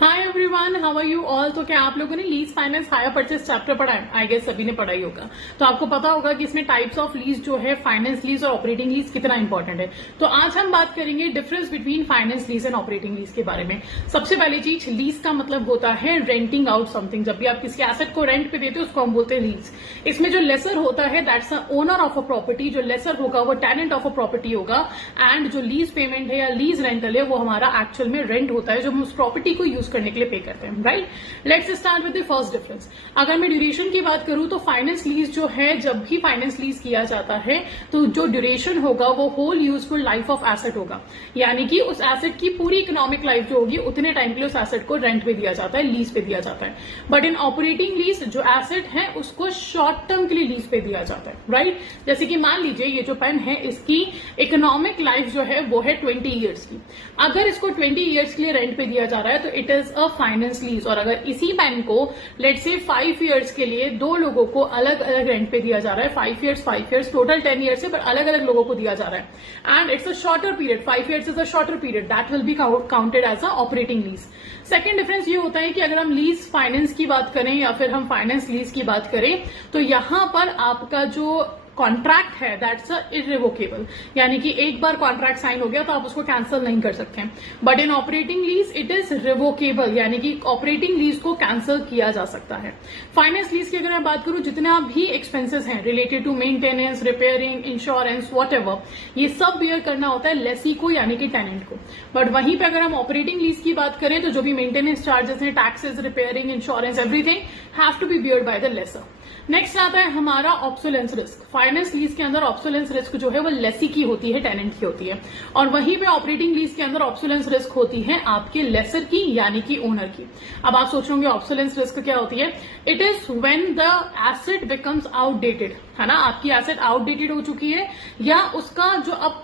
Hi everyone, how are you all. तो क्या आप लोगों ने lease finance hire purchase chapter पढ़ा है? आई गेस सभी ने पढ़ा ही होगा। तो आपको पता होगा कि इसमें टाइप्स ऑफ लीज जो है, फाइनेंस लीज और ऑपरेटिंग लीज कितना इंपॉर्टेंट है। तो आज हम बात करेंगे difference between finance lease and operating lease के बारे में। सबसे पहली चीज, लीज का मतलब होता है रेंटिंग आउट समथिंग। जब भी आप किसी एसेट को रेंट पे देते हो उसको हम बोलते हैं लीज। इसमें जो लेसर होता है that's a owner of a property. जो लेसर होगा वो टेनेंट ऑफ अ प्रॉपर्टी होगा। एंड जो लीज पेमेंट है या लीज रेंटल है वो हमारा एक्चुअल में रेंट होता है जो हम उस प्रॉपर्टी को यूज करने के लिए पे करते हैं। Right, let's start with the first difference. अगर मैं ड्यूरेशन की बात करूं तो फाइनेंस लीज जो है, जब भी फाइनेंस लीज किया जाता है तो जो ड्यूरेशन होगा वो whole useful life of asset होगा। यानी कि उस एसेट की पूरी इकोनॉमिक लाइफ जो होगी उतने टाइम के लिए उस एसेट को रेंट पे दिया जाता है, लीज पे दिया जाता है। बट इन ऑपरेटिंग लीज जो एसेट है उसको शॉर्ट टर्म के लिए लीज पे दिया जाता है। राइट, जैसे कि मान लीजिए ये जो पेन है इसकी इकोनॉमिक लाइफ जो है वो है 20 ईयर्स की। अगर इसको 20 ईयर्स के लिए रेंट पे दिया जा रहा है तो it is a finance lease. और अगर इसी पेन को लेट्स से 5 ईयर्स के लिए दो लोगों को अलग अलग रेंट पे दिया जा रहा है, 5 ईयर्स टोटल 10 ईयर्स है, पर अलग अलग लोगों को दिया जा रहा है and it's a shorter period, 5 years is a shorter period, that will be counted as a operating lease. Second difference ये होता है कि अगर हम लीज फाइनेंस की बात करें या फिर हम फाइनेंस लीज की बात करें तो यहां पर आपका जो कॉन्ट्रैक्ट है दैट्स इररिवोकेबल। यानी कि एक बार कॉन्ट्रैक्ट साइन हो गया तो आप उसको कैंसिल नहीं कर सकते। But in operating lease it is revocable, यानी कि ऑपरेटिंग लीज को कैंसिल किया जा सकता है। फाइनेंस लीज की अगर मैं बात करूं, जितना भी एक्सपेंसेस हैं related to maintenance, repairing, insurance, whatever, ये सब बियर करना होता है लेसी को यानी कि टेनेंट को। बट वहीं पे अगर हम ऑपरेटिंग लीज की बात करें तो जो भी मेंटेनेंस चार्जेस हैं, taxes, repairing, insurance, everything have to be beared by the lessor. Next आता है हमारा ऑब्सोलेंस रिस्क। फाइनेंस लीज के अंदर ऑब्सोलेंस रिस्क जो है वो लेसी की होती है, टेनेंट की होती है। और वहीं पे ऑपरेटिंग लीज के अंदर ऑब्सोलेंस रिस्क होती है आपके लेसर की यानी कि ओनर की। अब आप सोचोगे ऑब्सोलेंस रिस्क क्या होती है? It is when the asset becomes outdated, है ना। आपकी एसेट आउटडेटेड हो चुकी है या उसका जो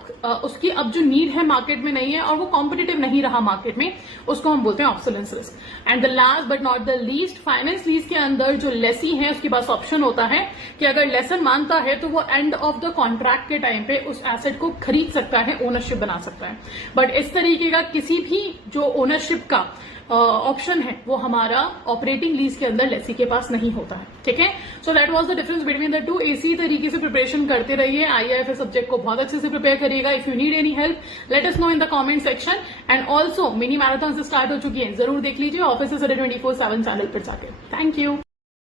उसकी अब जो नीड है मार्केट में नहीं है और वो कॉम्पिटिटिव नहीं रहा मार्केट में, उसको हम बोलते हैं obsolescence risk. And the last but not the least, finance lease के अंदर जो लेसी है उसके पास ऑप्शन होता है कि अगर लेसर मानता है तो वो एंड ऑफ द कॉन्ट्रैक्ट के टाइम पे उस एसेट को खरीद सकता है, ओनरशिप बना सकता है। बट इस तरीके का किसी भी जो ओनरशिप का ऑप्शन है वो हमारा ऑपरेटिंग लीज के अंदर लेसी के पास नहीं होता है। ठीक है, so that was the difference between the two. इसी तरीके से प्रिपरेशन करते रहिए, आईआईएफएस सब्जेक्ट को बहुत अच्छे से प्रिपेयर करिएगा। If you need any help let us know in the comment section. And also mini marathon से स्टार्ट हो चुकी है, जरूर देख लीजिए ऑफिस से 24/7 चैनल पर जाकर। Thank you.